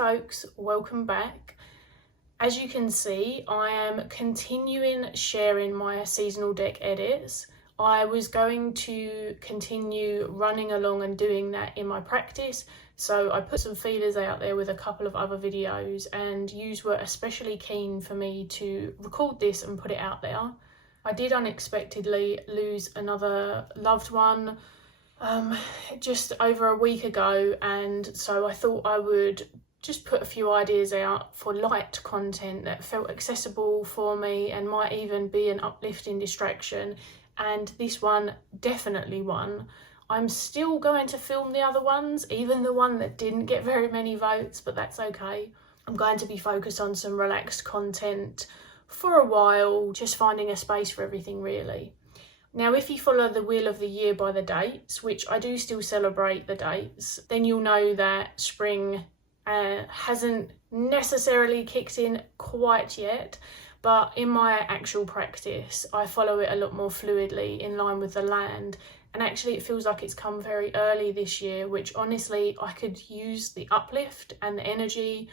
folks, welcome back. As you can see, I am continuing sharing my seasonal deck edits. I was going to continue running along and doing that in my practice, so I put some feelers out there with a couple of other videos, and yous were especially keen for me to record this and put it out there. I did unexpectedly lose another loved one just over a week ago, and so I thought I would just put a few ideas out for light content that felt accessible for me and might even be an uplifting distraction, and this one definitely won. I'm still going to film the other ones, even the one that didn't get very many votes, but that's okay. I'm going to be focused on some relaxed content for a while, just finding a space for everything really. Now, if you follow the wheel of the year by the dates, which I do still celebrate the dates, then you'll know that spring hasn't necessarily kicked in quite yet, but in my actual practice, I follow it a lot more fluidly in line with the land. And actually it feels like it's come very early this year, which honestly, I could use the uplift and the energy.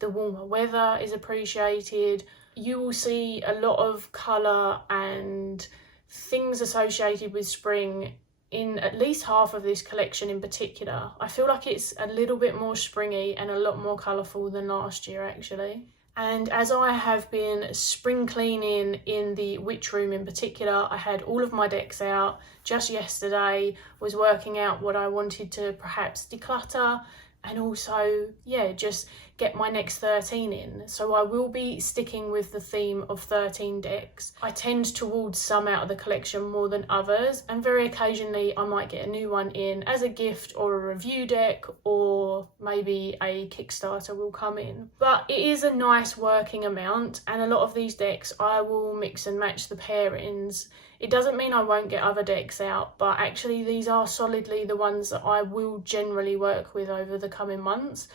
The warmer weather is appreciated. You will see a lot of colour and things associated with spring in at least half of this collection in particular. I feel like it's a little bit more springy and a lot more colourful than last year actually. And as I have been spring cleaning in the witch room in particular, I had all of my decks out just yesterday, was working out what I wanted to perhaps declutter and also, yeah, just get my next 13 in. So I will be sticking with the theme of 13 decks. I tend towards some out of the collection more than others, and very occasionally I might get a new one in as a gift or a review deck, or maybe a Kickstarter will come in. But it is a nice working amount, and a lot of these decks I will mix and match the pairings. It doesn't mean I won't get other decks out, but actually these are solidly the ones that I will generally work with over the coming months.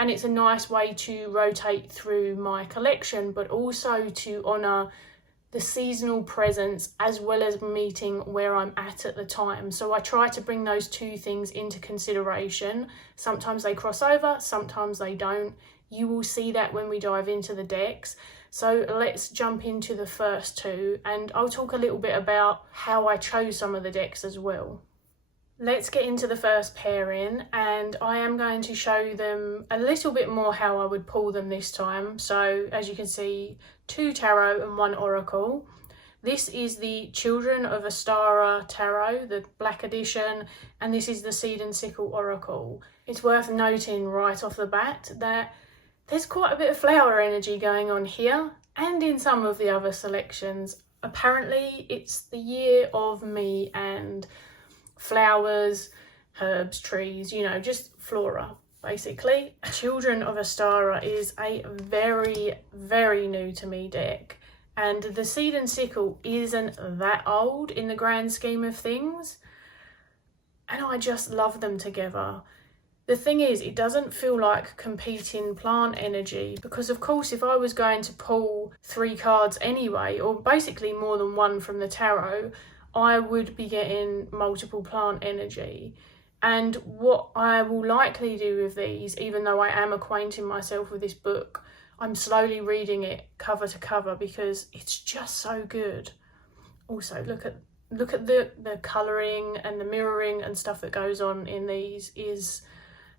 And it's a nice way to rotate through my collection, but also to honour the seasonal presence as well as meeting where I'm at the time. So I try to bring those two things into consideration. Sometimes they cross over, sometimes they don't. You will see that when we dive into the decks. So let's jump into the first two, and I'll talk a little bit about how I chose some of the decks as well. Let's get into the first pairing, and I am going to show them a little bit more how I would pull them this time. So as you can see, 2 tarot and 1 oracle. This is the Children of Ostara tarot, the black edition, and this is the Seed and Sickle oracle. It's worth noting right off the bat that there's quite a bit of flower energy going on here and in some of the other selections. Apparently it's the year of me and flowers, herbs, trees, you know, just flora basically. Children of Ostara is a very, very new to me deck, and the Seed and Sickle isn't that old in the grand scheme of things, and I just love them together. The thing is, it doesn't feel like competing plant energy, because of course if I was going to pull 3 cards anyway, or basically more than one from the tarot, I would be getting multiple plant energy. And what I will likely do with these, even though I am acquainting myself with this book, I'm slowly reading it cover to cover because it's just so good. Also, look at the colouring and the mirroring and stuff that goes on in these is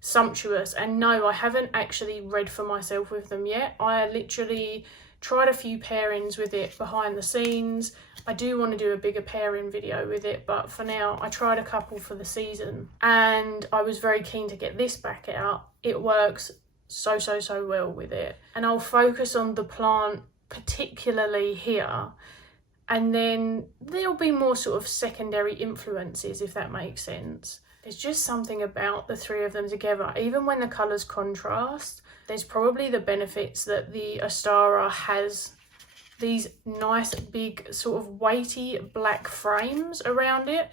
sumptuous. And no, I haven't actually read for myself with them yet. I literally tried a few pairings with it behind the scenes. I do want to do a bigger pairing video with it, but for now I tried a couple for the season and I was very keen to get this back out. It works so well with it, and I'll focus on the plant particularly here, and then there'll be more sort of secondary influences, if that makes sense. There's just something about the 3 of them together. Even when the colours contrast, there's probably the benefits that the Ostara has these nice big sort of weighty black frames around it.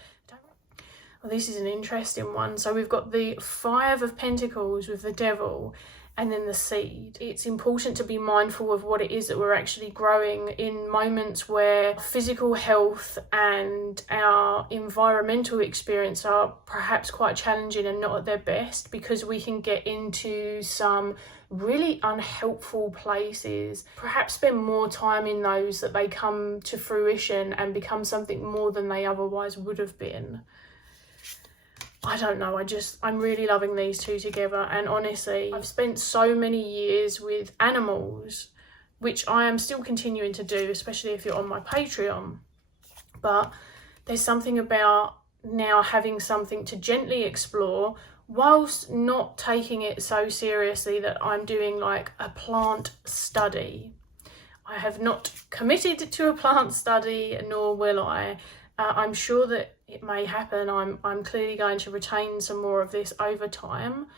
Well, this is an interesting one. So we've got the 5 of Pentacles with the Devil, and then the seed. It's important to be mindful of what it is that we're actually growing in moments where physical health and our environmental experience are perhaps quite challenging and not at their best, because we can get into some really unhelpful places, perhaps spend more time in those that they come to fruition and become something more than they otherwise would have been. I don't know, I'm really loving these two together. And honestly, I've spent so many years with animals, which I am still continuing to do, especially if you're on my Patreon. But there's something about now having something to gently explore whilst not taking it so seriously that I'm doing like a plant study. I have not committed to a plant study, nor will I. I'm sure that it may happen. I'm clearly going to retain some more of this over time,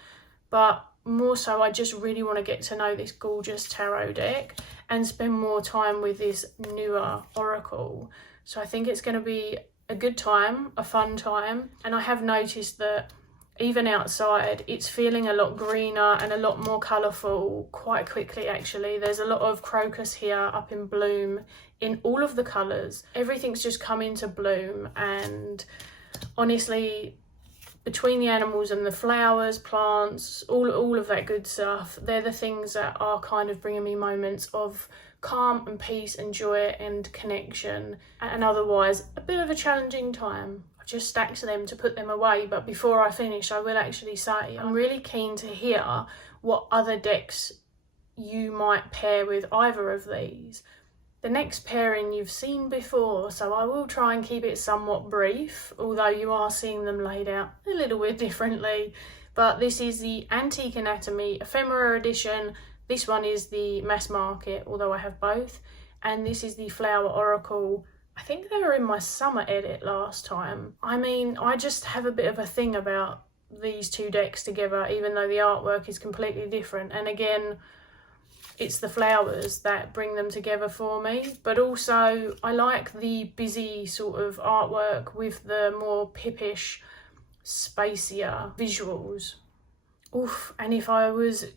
but more so I just really want to get to know this gorgeous tarot deck and spend more time with this newer oracle. So I think it's going to be a good time, a fun time. And I have noticed that even outside, it's feeling a lot greener and a lot more colourful quite quickly, actually. There's a lot of crocus here up in bloom in all of the colours. Everything's just come into bloom, and honestly, between the animals and the flowers, plants, all of that good stuff, they're the things that are kind of bringing me moments of calm and peace and joy and connection, and otherwise a bit of a challenging time. Just stacked them to put them away, but before I finish I will actually say I'm really keen to hear what other decks you might pair with either of these. The next pairing you've seen before, so I will try and keep it somewhat brief, although you are seeing them laid out a little bit differently. But this is the Antique Anatomy Ephemera edition. This one is the mass market, although I have both, and this is the Flower Oracle. I think they were in my summer edit last time. I mean, I just have a bit of a thing about these two decks together, even though the artwork is completely different. And again, it's the flowers that bring them together for me. But also, I like the busy sort of artwork with the more pippish, spacier visuals. Oof, and if I was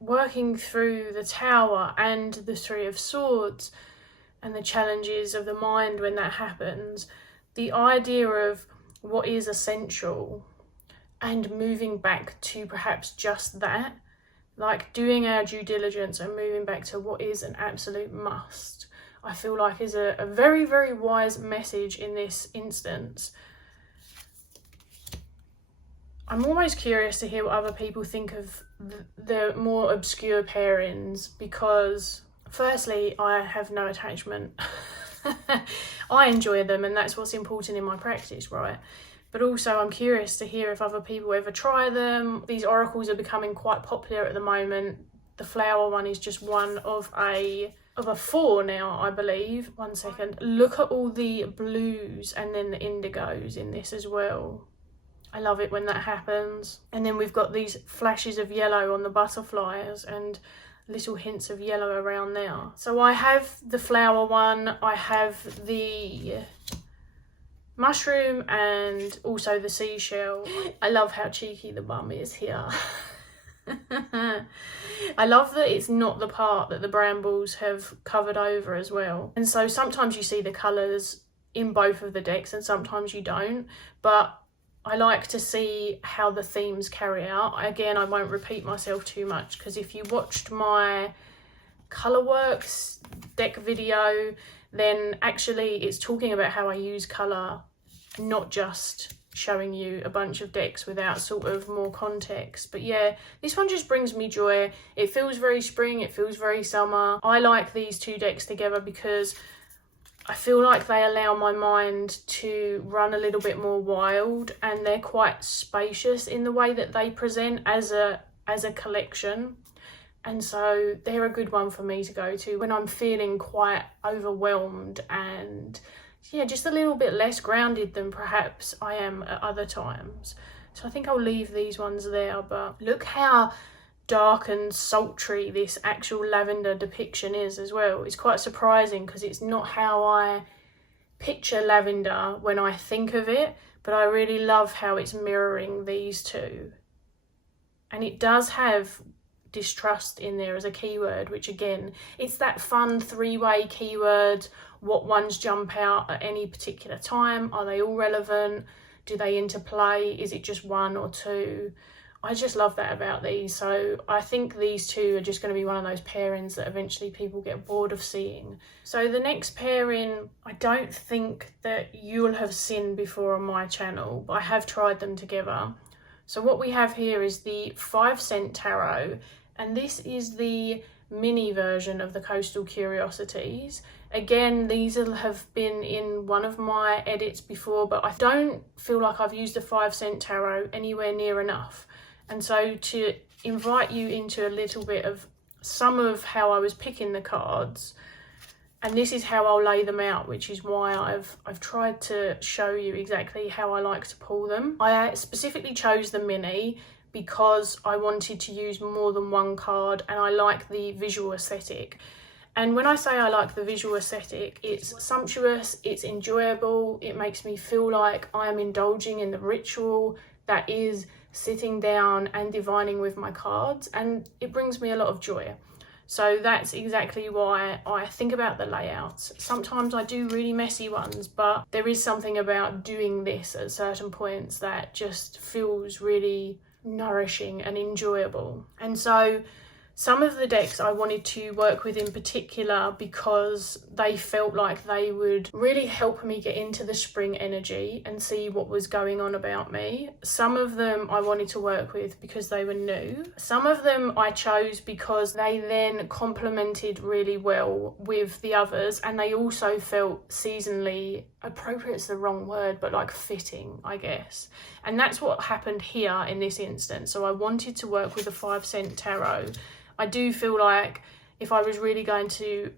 working through the Tower and the Three of Swords, and the challenges of the mind when that happens, the idea of what is essential and moving back to perhaps just that, like doing our due diligence and moving back to what is an absolute must, I feel like is a very, very wise message in this instance. I'm almost curious to hear what other people think of the more obscure pairings, because firstly, I have no attachment. I enjoy them, and that's what's important in my practice, right? But also I'm curious to hear if other people ever try them. These oracles are becoming quite popular at the moment. The flower one is just one of a 4 now, I believe. 1 second. Look at all the blues and then the indigos in this as well. I love it when that happens. And then we've got these flashes of yellow on the butterflies and little hints of yellow around there. So I have the flower one, I have the mushroom, and also the seashell. I love how cheeky the bum is here. I love that it's not the part that the brambles have covered over as well. And so sometimes you see the colours in both of the decks and sometimes you don't, but I like to see how the themes carry out. Again, I won't repeat myself too much, because if you watched my Colourworks deck video, then actually it's talking about how I use colour, not just showing you a bunch of decks without sort of more context. But yeah, this one just brings me joy. It feels very spring, it feels very summer. I like these two decks together because I feel like they allow my mind to run a little bit more wild, and they're quite spacious in the way that they present as a collection. And so they're a good one for me to go to when I'm feeling quite overwhelmed and yeah, just a little bit less grounded than perhaps I am at other times. So I think I'll leave these ones there. But look how dark and sultry this actual lavender depiction is as well. It's quite surprising because it's not how I picture lavender when I think of it, but I really love how it's mirroring these two. And it does have distrust in there as a keyword, which again, it's that fun three-way keyword. What ones jump out at any particular time? Are they all relevant? Do they interplay? Is it just one or two? I just love that about these. So I think these two are just going to be one of those pairings that eventually people get bored of seeing. So the next pairing, I don't think that you'll have seen before on my channel, but I have tried them together. So what we have here is the 5-cent tarot, and this is the mini version of the Coastal Curiosities. Again, these have been in one of my edits before, but I don't feel like I've used the 5-cent tarot anywhere near enough. And so to invite you into a little bit of some of how I was picking the cards, and this is how I'll lay them out, which is why I've tried to show you exactly how I like to pull them. I specifically chose the mini because I wanted to use more than one card, and I like the visual aesthetic. And when I say I like the visual aesthetic, it's sumptuous, it's enjoyable, it makes me feel like I am indulging in the ritual that is sitting down and divining with my cards, and it brings me a lot of joy. So that's exactly why I think about the layouts. Sometimes I do really messy ones, but there is something about doing this at certain points that just feels really nourishing and enjoyable. And so some of the decks I wanted to work with in particular because they felt like they would really help me get into the spring energy and see what was going on about me. Some of them I wanted to work with because they were new. Some of them I chose because they then complemented really well with the others, and they also felt seasonally appropriate. It's the wrong word, but like fitting, I guess. And that's what happened here in this instance. So I wanted to work with the 5-cent tarot. I do feel like if I was really going to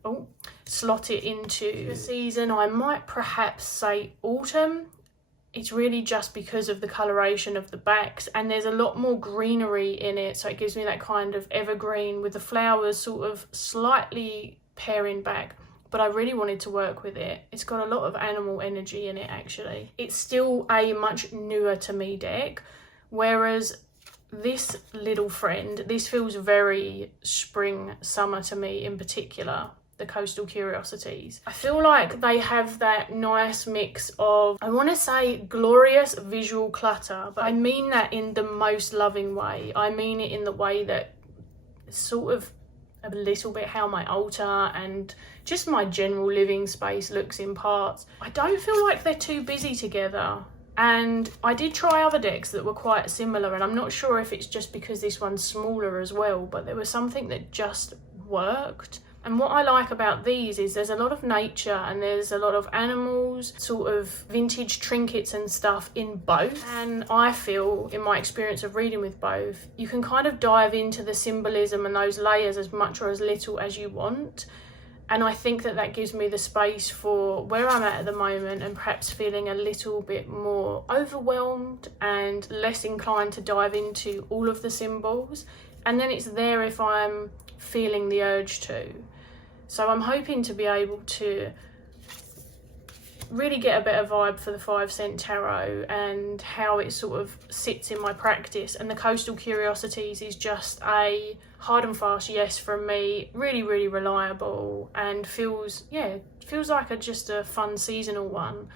slot it into the season, I might perhaps say autumn. It's really just because of the coloration of the backs, and there's a lot more greenery in it, so it gives me that kind of evergreen with the flowers sort of slightly pairing back. But I really wanted to work with it. It's got a lot of animal energy in it, actually. It's still a much newer to me deck, whereas this little friend, this feels very spring, summer to me in particular, the Coastal Curiosities. I feel like they have that nice mix of, I want to say glorious visual clutter, but I mean that in the most loving way. I mean it in the way that sort of a little bit how my altar and just my general living space looks in parts. I don't feel like they're too busy together. And I did try other decks that were quite similar, and I'm not sure if it's just because this one's smaller as well, but there was something that just worked. And what I like about these is there's a lot of nature and there's a lot of animals, sort of vintage trinkets and stuff in both. And I feel, in my experience of reading with both, you can kind of dive into the symbolism and those layers as much or as little as you want. And I think that that gives me the space for where I'm at the moment, and perhaps feeling a little bit more overwhelmed and less inclined to dive into all of the symbols. And then it's there if I'm feeling the urge to. So I'm hoping to be able to really get a better vibe for the 5-cent tarot and how it sort of sits in my practice. And the Coastal Curiosities is just a hard and fast yes from me. Really, really reliable, and feels like just a fun seasonal one.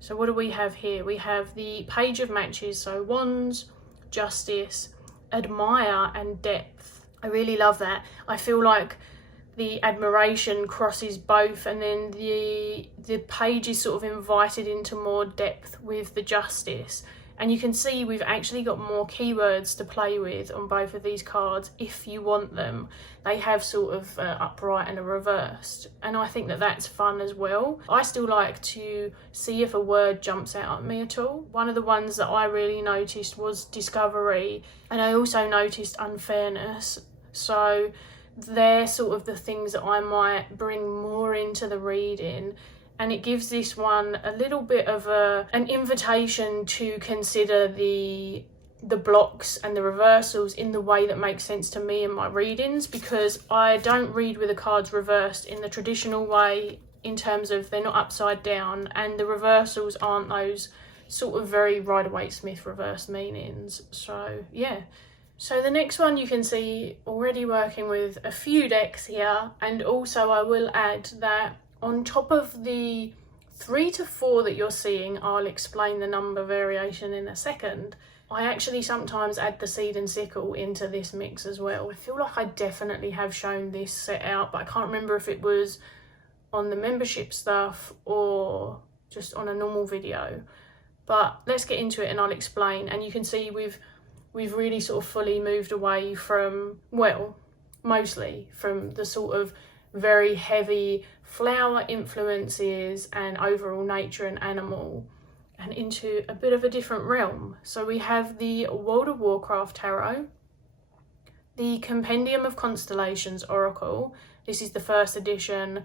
So what do we have here? We have the Page of Matches, so Wands, Justice, Admire and Depth. I really love that. I feel like the admiration crosses both, and then the page is sort of invited into more depth with the Justice. And you can see we've actually got more keywords to play with on both of these cards if you want them. They have sort of upright and a reversed, and I think that that's fun as well. I still like to see if a word jumps out at me at all. One of the ones that I really noticed was discovery, and I also noticed unfairness. So they're sort of the things that I might bring more into the reading, and it gives this one a little bit of an invitation to consider the blocks and the reversals in the way that makes sense to me in my readings, because I don't read with the cards reversed in the traditional way, in terms of they're not upside down, and the reversals aren't those sort of very Rider-Waite-Smith reversed meanings. So yeah, So the next one you can see already working with a few decks here, and also I will add that on top of the 3 to 4 that you're seeing, I'll explain the number variation in a second, I actually sometimes add the Seed and Sickle into this mix as well. I feel like I definitely have shown this set out, but I can't remember if it was on the membership stuff or just on a normal video. But let's get into it and I'll explain. And you can see we've really sort of fully moved away from, well, mostly from the sort of very heavy flower influences and overall nature and animal, and into a bit of a different realm. So we have the World of Warcraft Tarot, the Compendium of Constellations Oracle. This is the first edition.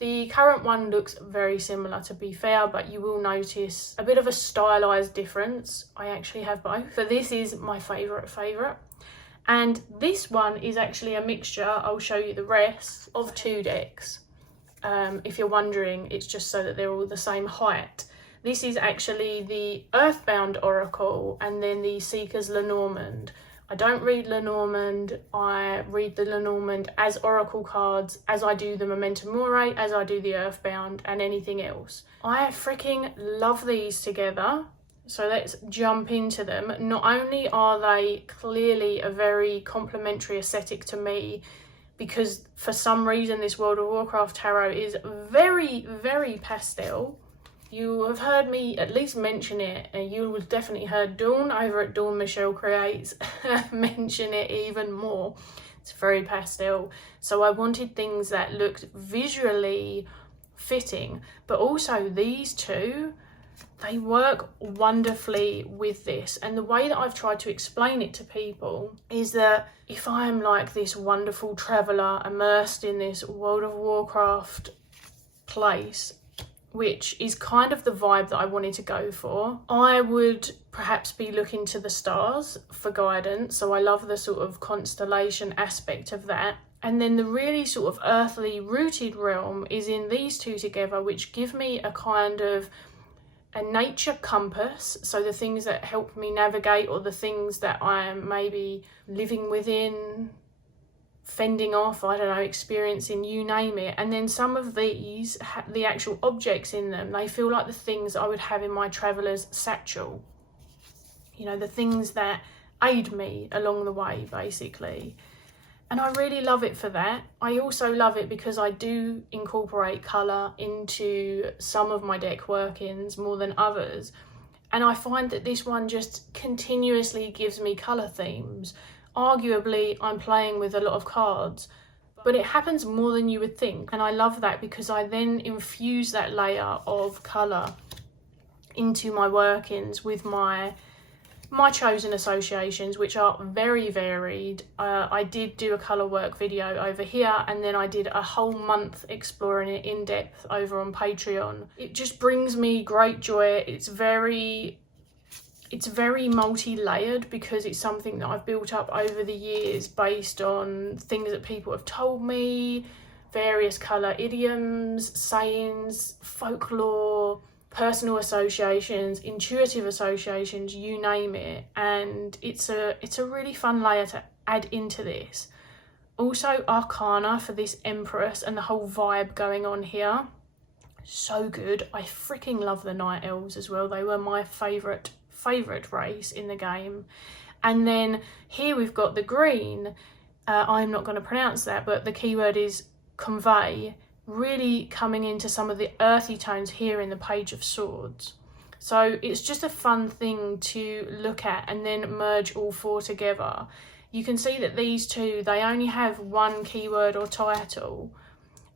The current one looks very similar, to be fair, but you will notice a bit of a stylized difference. I actually have both. So this is my favorite. And this one is actually a mixture, I'll show you the rest, of 2 decks. If you're wondering, it's just so that they're all the same height. This is actually the Earthbound Oracle and then the Seeker's Lenormand. I don't read Lenormand, I read the Lenormand as oracle cards, as I do the Memento Mori, as I do the Earthbound and anything else. I freaking love these together. So let's jump into them. Not only are they clearly a very complementary aesthetic to me, because for some reason this World of Warcraft Tarot is very, very pastel. You have heard me at least mention it, and you have definitely heard Dawn over at 𝗕𝗿𝗄𝗄𝗏𝗄𝗏 mention it even more. It's very pastel. So I wanted things that looked visually fitting, but also these two, they work wonderfully with this. And the way that I've tried to explain it to people is that if I'm like this wonderful traveller immersed in this World of Warcraft place, which is kind of the vibe that I wanted to go for, I would perhaps be looking to the stars for guidance. So I love the sort of constellation aspect of that. And then the really sort of earthly rooted realm is in these two together, which give me a kind of a nature compass. So the things that help me navigate, or the things that I am maybe living within, fending off, I don't know, experiencing, you name it. And then some of these, the actual objects in them, they feel like the things I would have in my traveller's satchel. You know, the things that aid me along the way, basically. And I really love it for that. I also love it because I do incorporate colour into some of my deck workings more than others. And I find that this one just continuously gives me colour themes. Arguably, I'm playing with a lot of cards, but it happens more than you would think. And I love that because I then infuse that layer of colour into my workings with my chosen associations, which are very varied. I did do a colour work video over here, and then I did a whole month exploring it in depth over on Patreon. It just brings me great joy. It's very multi-layered because it's something that I've built up over the years based on things that people have told me, various colour idioms, sayings, folklore, personal associations, intuitive associations, you name it. And it's a really fun layer to add into this. Also Arcana for this Empress and the whole vibe going on here. So good. I freaking love the Night Elves as well. They were my favourite race in the game. And then here we've got the green. I'm not going to pronounce that, but the keyword is 𝗕𝗿𝗄𝗏𝗺, really coming into some of the earthy tones here in the Page of Swords. So it's just a fun thing to look at and then merge all 4 together. You can see that these two, they only have one keyword or title,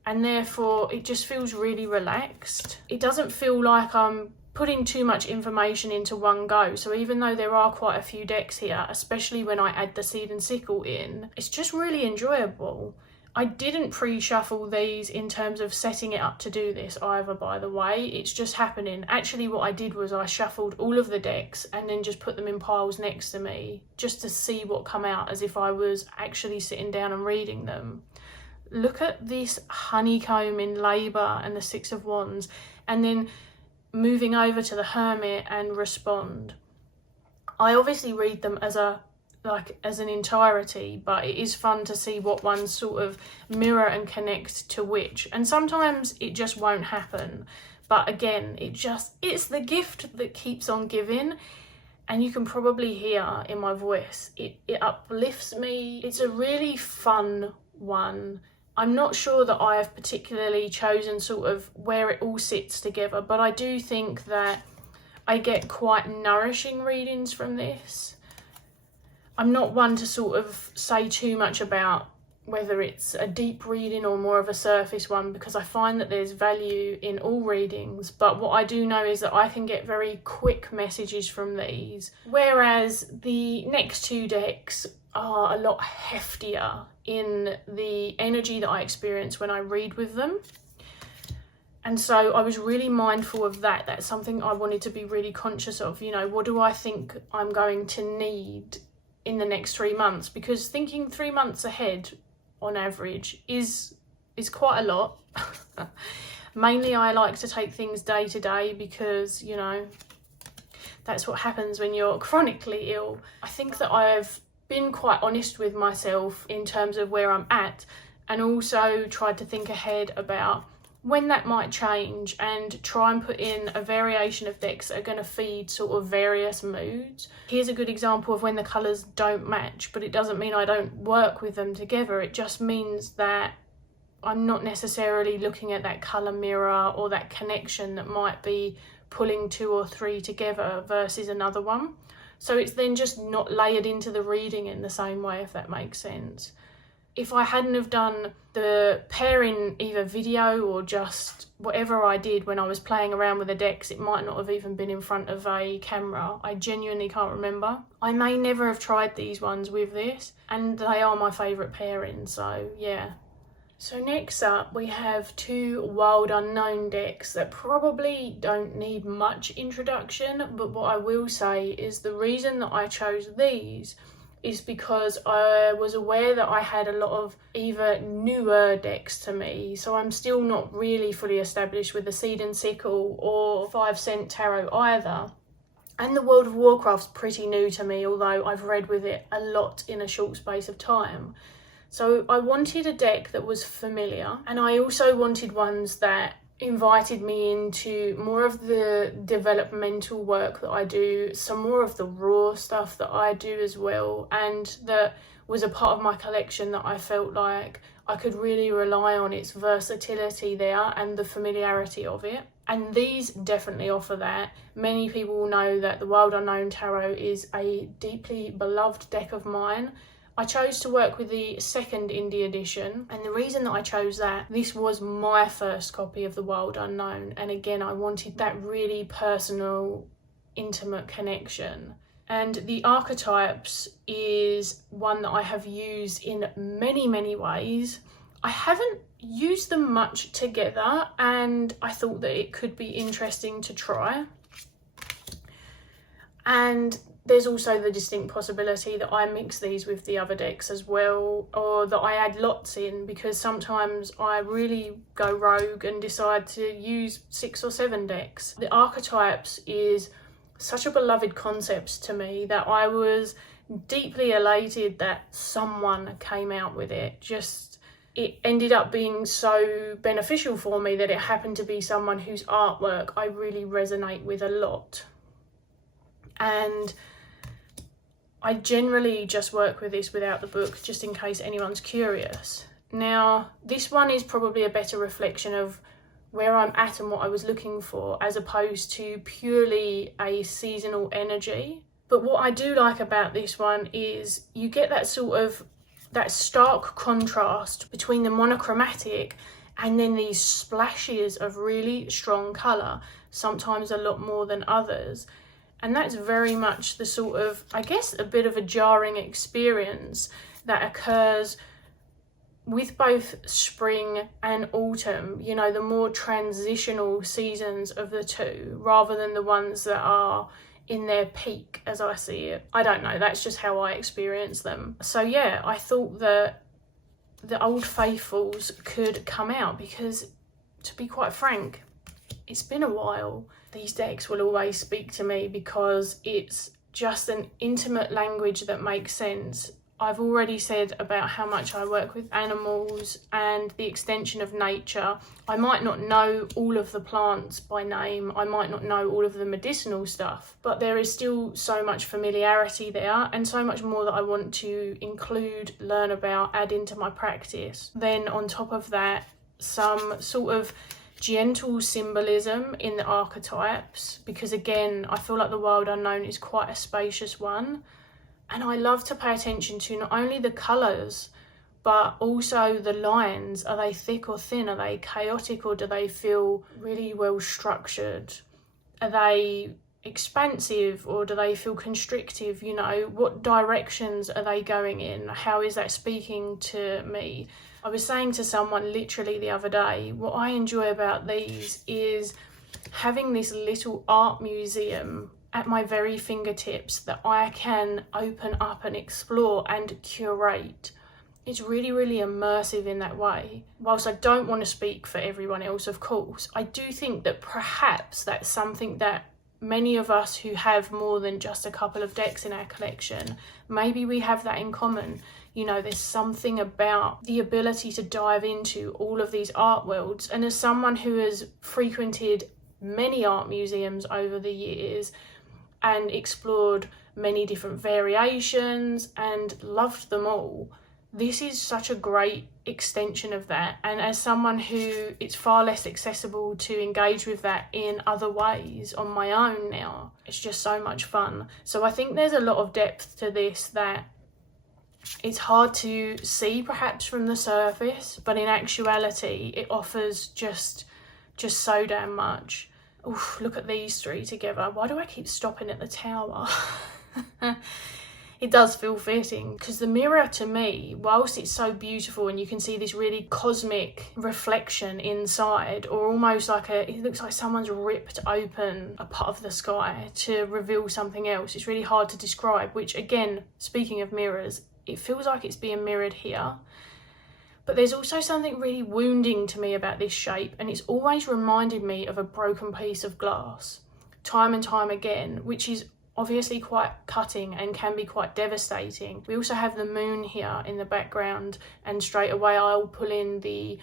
and therefore it just feels really relaxed. It doesn't feel like I'm putting too much information into one go. So even though there are quite a few decks here, especially when I add the Seed and Sickle in, it's just really enjoyable. I didn't pre-shuffle these in terms of setting it up to do this either, by the way. It's just happening. Actually, what I did was I shuffled all of the decks and then just put them in piles next to me just to see what come out, as if I was actually sitting down and reading them. Look at this honeycomb in Labour and the 6 of Wands, and then moving over to the Hermit and Respond. I obviously read them as a like as an entirety, but it is fun to see what ones sort of mirror and connect to which. And sometimes it just won't happen. But again, it's the gift that keeps on giving. And you can probably hear in my voice, it uplifts me. It's a really fun one. I'm not sure that I have particularly chosen sort of where it all sits together, but I do think that I get quite nourishing readings from this. I'm not one to sort of say too much about whether it's a deep reading or more of a surface one, because I find that there's value in all readings. But what I do know is that I can get very quick messages from these, whereas the next two decks are a lot heftier in the energy that I experience when I read with them. And so I was really mindful of that. That's something I wanted to be really conscious of. You know, what do I think I'm going to need in the next 3 months? Because thinking 3 months ahead on average is quite a lot. Mainly I like to take things day to day because, you know, that's what happens when you're chronically ill. I think that I've been quite honest with myself in terms of where I'm at, and also tried to think ahead about when that might change and try and put in a variation of decks that are going to feed sort of various moods. Here's a good example of when the colours don't match, but it doesn't mean I don't work with them together. It just means that I'm not necessarily looking at that colour mirror or that connection that might be pulling 2 or 3 together versus another one. So it's then just not layered into the reading in the same way, if that makes sense. If I hadn't have done the pairing either video or just whatever I did when I was playing around with the decks, it might not have even been in front of a camera. I genuinely can't remember. I may never have tried these ones with this, and they are my favourite pairing, so yeah. So next up we have 2 Wild Unknown decks that probably don't need much introduction, but what I will say is the reason that I chose these is because I was aware that I had a lot of either newer decks to me, so I'm still not really fully established with the Seed and Sickle or 5-cent tarot either. And the world of Warcraft's pretty new to me, although I've read with it a lot in a short space of time. So I wanted a deck that was familiar, and I also wanted ones that invited me into more of the developmental work that I do, some more of the raw stuff that I do as well, and that was a part of my collection that I felt like I could really rely on its versatility there and the familiarity of it. And these definitely offer that. Many people know that the Wild Unknown Tarot is a deeply beloved deck of mine. I chose to work with the second indie edition, and the reason that I chose that, this was my first copy of the Wild Unknown, and again I wanted that really personal, intimate connection. And the Archetypes is one that I have used in many ways. I haven't used them much together, and I thought that it could be interesting to try. And there's also the distinct possibility that I mix these with the other decks as well, or that I add lots in, because sometimes I really go rogue and decide to use 6 or 7 decks. The Archetypes is such a beloved concept to me that I was deeply elated that someone came out with it. It ended up being so beneficial for me that it happened to be someone whose artwork I really resonate with a lot. And I generally just work with this without the book, just in case anyone's curious. Now, this one is probably a better reflection of where I'm at and what I was looking for, as opposed to purely a seasonal energy. But what I do like about this one is you get that stark contrast between the monochromatic and then these splashes of really strong colour, sometimes a lot more than others. And that's very much the sort of, I guess, a bit of a jarring experience that occurs with both spring and autumn, you know, the more transitional seasons of the two, rather than the ones that are in their peak, as I see it. I don't know, that's just how I experience them. So yeah, I thought that the Old Faithfuls could come out because, to be quite frank, it's been a while. These decks will always speak to me because it's just an intimate language that makes sense. I've already said about how much I work with animals and the extension of nature. I might not know all of the plants by name, I might not know all of the medicinal stuff, but there is still so much familiarity there and so much more that I want to include, learn about, add into my practice. Then on top of that, some sort of gentle symbolism in the archetypes, because again, I feel like the Wild Unknown is quite a spacious one. And I love to pay attention to not only the colours, but also the lines. Are they thick or thin? Are they chaotic or do they feel really well structured? Are they expansive or do they feel constrictive? You know, what directions are they going in? How is that speaking to me? I was saying to someone literally the other day, what I enjoy about these is having this little art museum at my very fingertips that I can open up and explore and curate. It's really, really immersive in that way. Whilst I don't want to speak for everyone else, of course, I do think that perhaps that's something that many of us who have more than just a couple of decks in our collection, maybe we have that in common. You know, there's something about the ability to dive into all of these art worlds. And as someone who has frequented many art museums over the years, and explored many different variations and loved them all, this is such a great extension of that. And as someone who it's far less accessible to engage with that in other ways on my own now, it's just so much fun. So I think there's a lot of depth to this that it's hard to see perhaps from the surface, but in actuality it offers just so damn much. Oof, look at these three together. Why do I keep stopping at the tower? It does feel fitting because the mirror to me, whilst it's so beautiful and you can see this really cosmic reflection inside, or almost like it looks like someone's ripped open a part of the sky to reveal something else. It's really hard to describe, which again, speaking of mirrors, it feels like it's being mirrored here. But there's also something really wounding to me about this shape, and it's always reminded me of a broken piece of glass, time and time again, which is obviously quite cutting and can be quite devastating. We also have the moon here in the background, and straight away I'll pull in the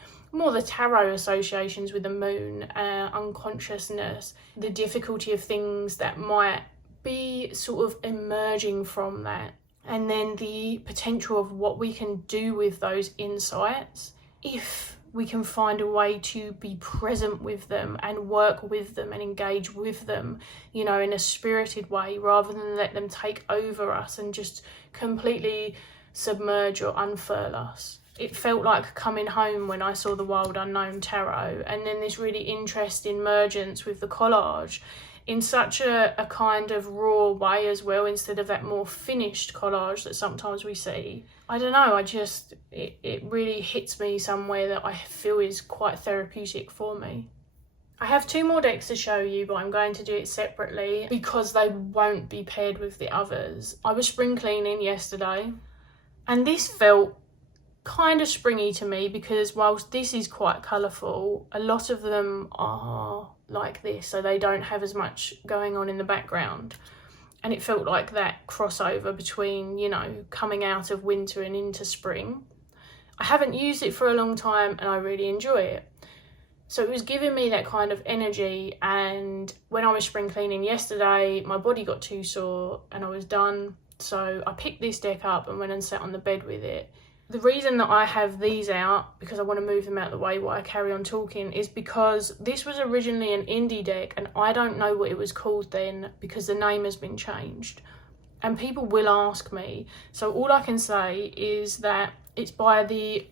tarot associations with the moon, unconsciousness, the difficulty of things that might be sort of emerging from that. And then the potential of what we can do with those insights if we can find a way to be present with them and work with them and engage with them, you know, in a spirited way, rather than let them take over us and just completely submerge or unfurl us. It felt like coming home when I saw the Wild Unknown Tarot, and then this really interesting mergence with the collage in such a kind of raw way as well, instead of that more finished collage that sometimes we see. I don't know, it really hits me somewhere that I feel is quite therapeutic for me. I have two more decks to show you, but I'm going to do it separately because they won't be paired with the others. I was spring cleaning yesterday, and this felt kind of springy to me because whilst this is quite colourful, a lot of them are like this, so they don't have as much going on in the background, and it felt like that crossover between, you know, coming out of winter and into spring. I haven't used it for a long time and I really enjoy it, so it was giving me that kind of energy. And when I was spring cleaning yesterday, my body got too sore and I was done, so I picked this deck up and went and sat on the bed with it. The reason that I have these out, because I want to move them out of the way while I carry on talking, is because this was originally an indie deck and I don't know what it was called then because the name has been changed. And people will ask me. So all I can say is that it's by the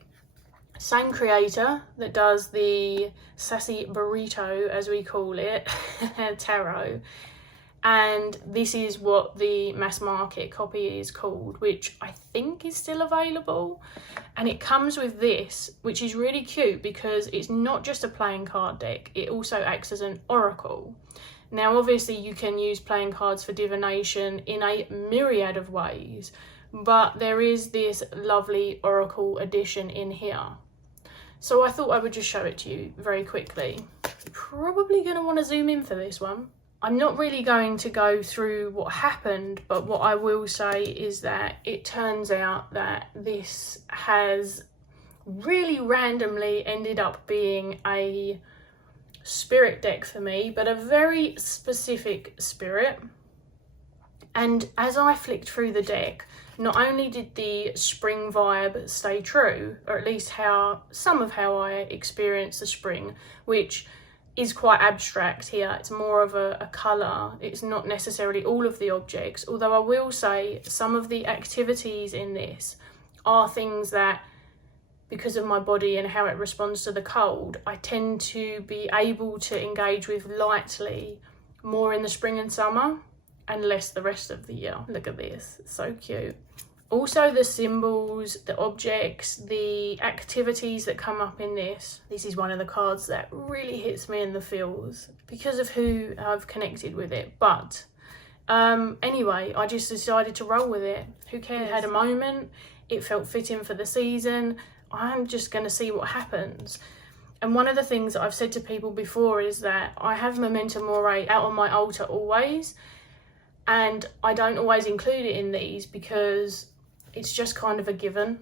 same creator that does the 𝗕𝗵𝗵𝗺 burrito, as we call it, tarot. And this is what the mass market copy is called, which I think is still available. And it comes with this, which is really cute because it's not just a playing card deck, it also acts as an oracle. Now obviously you can use playing cards for divination in a myriad of ways, but there is this lovely oracle edition in here. So I thought I would just show it to you very quickly. Probably going to want to zoom in for this one. I'm not really going to go through what happened, but what I will say is that it turns out that this has really randomly ended up being a spirit deck for me, but a very specific spirit. And as I flicked through the deck, not only did the spring vibe stay true, or at least some of how I experience the spring, which is quite abstract here. It's more of a colour. It's not necessarily all of the objects, although I will say some of the activities in this are things that, because of my body and how it responds to the cold, I tend to be able to engage with lightly more in the spring and summer and less the rest of the year. Look at this, it's so cute. Also the symbols, the objects, the activities that come up in this. This is one of the cards that really hits me in the feels because of who I've connected with it. But anyway, I just decided to roll with it. Who cares? It had a moment, it felt fitting for the season. I'm just going to see what happens. And one of the things that I've said to people before is that I have Memento Mori out on my altar always, and I don't always include it in these because it's just kind of a given,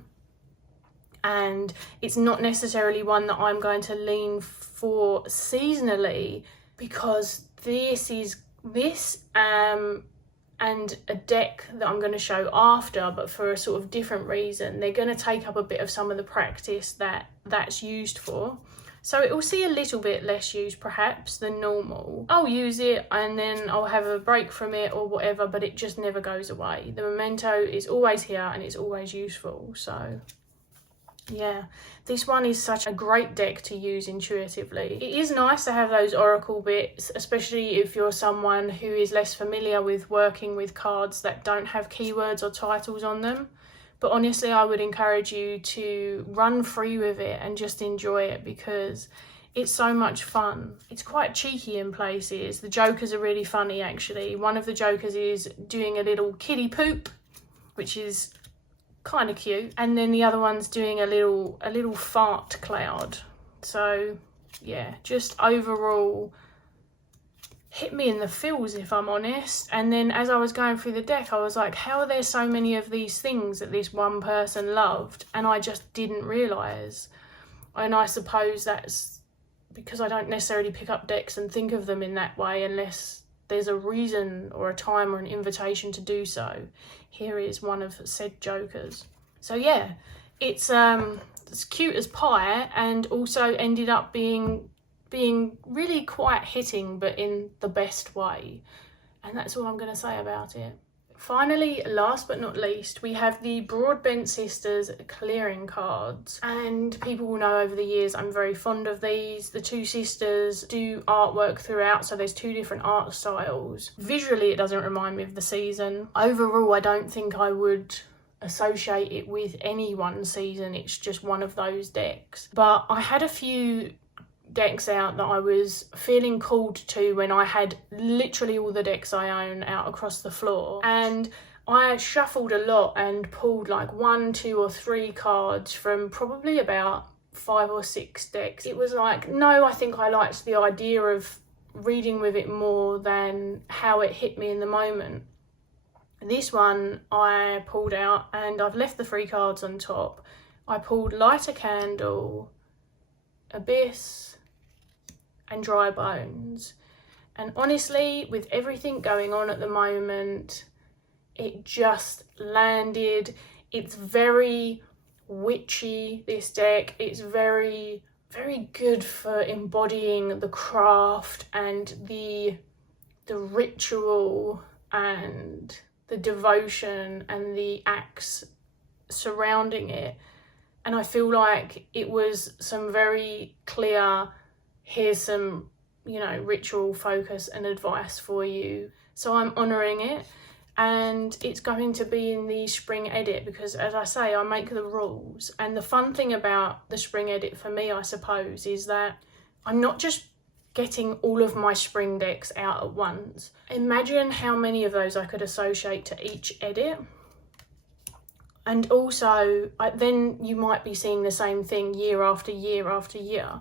and it's not necessarily one that I'm going to lean for seasonally, because and a deck that I'm going to show after, but for a sort of different reason, they're going to take up a bit of some of the practice that's used for. So it will see a little bit less use perhaps than normal. I'll use it and then I'll have a break from it or whatever, but it just never goes away. The memento is always here and it's always useful. So yeah, this one is such a great deck to use intuitively. It is nice to have those oracle bits, especially if you're someone who is less familiar with working with cards that don't have keywords or titles on them. But honestly, I would encourage you to run free with it and just enjoy it because it's so much fun. It's quite cheeky in places. The jokers are really funny, actually. One of the jokers is doing a little kitty poop, which is kind of cute. And then the other one's doing a little fart cloud. So yeah, just overall hit me in the feels, if I'm honest. And then as I was going through the deck, I was like, how are there so many of these things that this one person loved and I just didn't realise? And I suppose that's because I don't necessarily pick up decks and think of them in that way unless there's a reason or a time or an invitation to do so. Here is one of said jokers. So yeah, it's cute as pie, and also ended up being really quite hitting, but in the best way. And that's all I'm going to say about it. Finally, last but not least, we have the Broadbent sisters clearing cards. And people will know over the years I'm very fond of these. The two sisters do artwork throughout, so there's two different art styles. Visually, it doesn't remind me of the season. Overall, I don't think I would associate it with any one season. It's just one of those decks. But I had a few decks out that I was feeling called to when I had literally all the decks I own out across the floor, and I shuffled a lot and pulled like 1, 2 or 3 cards from probably about 5 or 6 decks. It was like, no, I think I liked the idea of reading with it more than how it hit me in the moment. This one I pulled out, and I've left the 3 cards on top. I pulled Light a Candle, Abyss and Dry Bones. And honestly, with everything going on at the moment, it just landed. It's very witchy, this deck. It's very, very good for embodying the craft and the ritual and the devotion and the acts surrounding it. And I feel like it was some very clear, here's some, ritual focus and advice for you. So I'm honouring it, and it's going to be in the spring edit because, as I say, I make the rules. And the fun thing about the spring edit for me, I suppose, is that I'm not just getting all of my spring decks out at once. Imagine how many of those I could associate to each edit. And also, then you might be seeing the same thing year after year after year.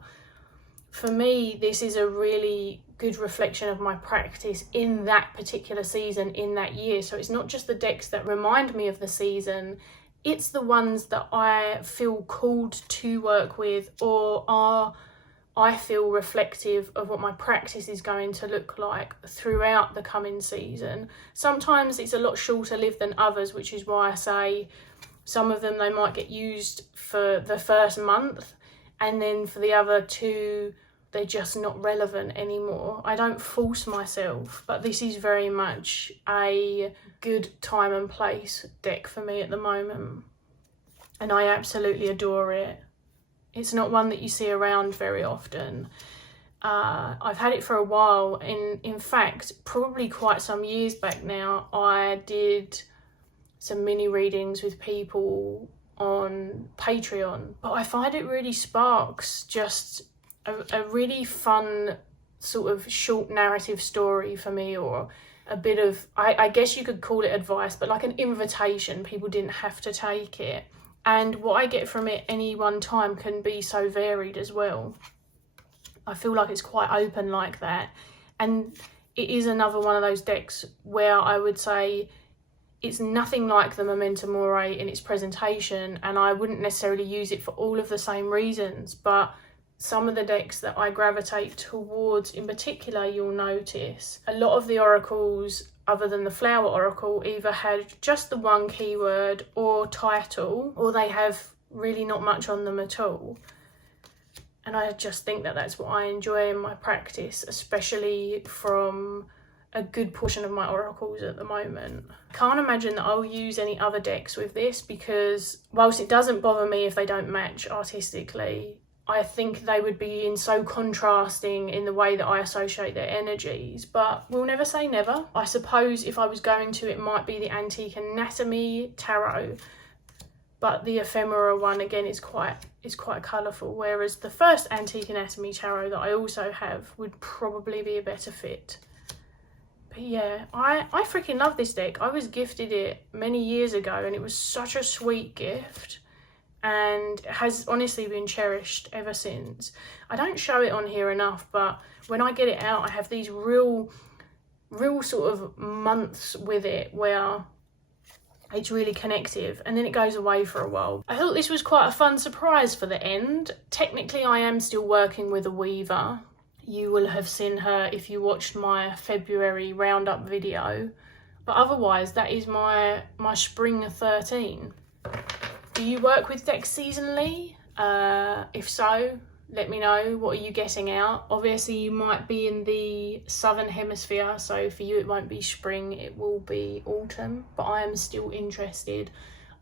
for me, this is a really good reflection of my practice in that particular season, in that year. So it's not just the decks that remind me of the season, it's the ones that I feel called to work with, or I feel reflective of what my practice is going to look like throughout the coming season. Sometimes it's a lot shorter lived than others, which is why I say some of them, they might get used for the first month, and then for the other 2, they're just not relevant anymore. I don't force myself, but this is very much a good time and place deck for me at the moment. And I absolutely adore it. It's not one that you see around very often. I've had it for a while. In fact, probably quite some years back now, I did some mini readings with people on Patreon. But I find it really sparks just a really fun sort of short narrative story for me, or a bit of, I guess you could call it advice, but like an invitation. People didn't have to take it. And what I get from it any one time can be so varied as well. I feel like it's quite open like that. And it is another one of those decks where I would say it's nothing like the 𝗕𝗄𝗃𝗃 in its presentation, and I wouldn't necessarily use it for all of the same reasons, but some of the decks that I gravitate towards in particular, you'll notice a lot of the oracles, other than the flower oracle, either had just the one keyword or title, or they have really not much on them at all. And I just think that that's what I enjoy in my practice, especially from a good portion of my oracles at the moment. I can't imagine that I'll use any other decks with this, because whilst it doesn't bother me if they don't match artistically, I think they would be in so contrasting in the way that I associate their energies, but we'll never say never. I suppose if I was going to, it might be the Antique Anatomy Tarot, but the Ephemera one again is quite colourful, whereas the first Antique Anatomy Tarot that I also have would probably be a better fit. But yeah, I freaking love this deck. I was gifted it many years ago, and it was such a sweet gift, and has honestly been cherished ever since. I don't show it on here enough, but when I get it out, I have these real sort of months with it where it's really connective, and then it goes away for a while. I thought this was quite a fun surprise for the end. Technically, I am still working with a weaver. You will have seen her if you watched my February roundup video, but otherwise that is my spring 13. Do you work with decks seasonally? If so, let me know. What are you getting out? Obviously, you might be in the southern hemisphere, so for you it won't be spring, it will be autumn, but I am still interested.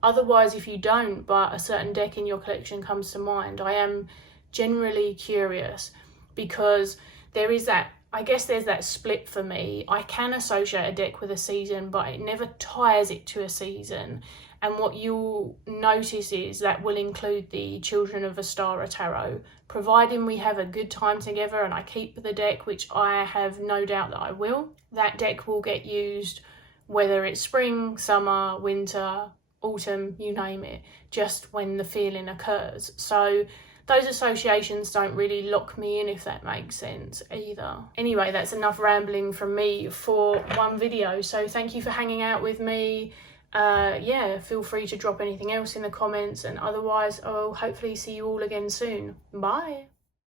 Otherwise, if you don't, but a certain deck in your collection comes to mind, I am generally curious, because there is that, I guess there's that split for me. I can associate a deck with a season, but it never ties it to a season. And what you'll notice is that will include the Children of Ostara tarot, providing we have a good time together and I keep the deck, which I have no doubt that I will. That deck will get used whether it's spring, summer, winter, autumn, you name it, just when the feeling occurs. So those associations don't really lock me in, if that makes sense either. Anyway, that's enough rambling from me for one video. So thank you for hanging out with me. Yeah, feel free to drop anything else in the comments, and otherwise I'll hopefully see you all again soon. Bye.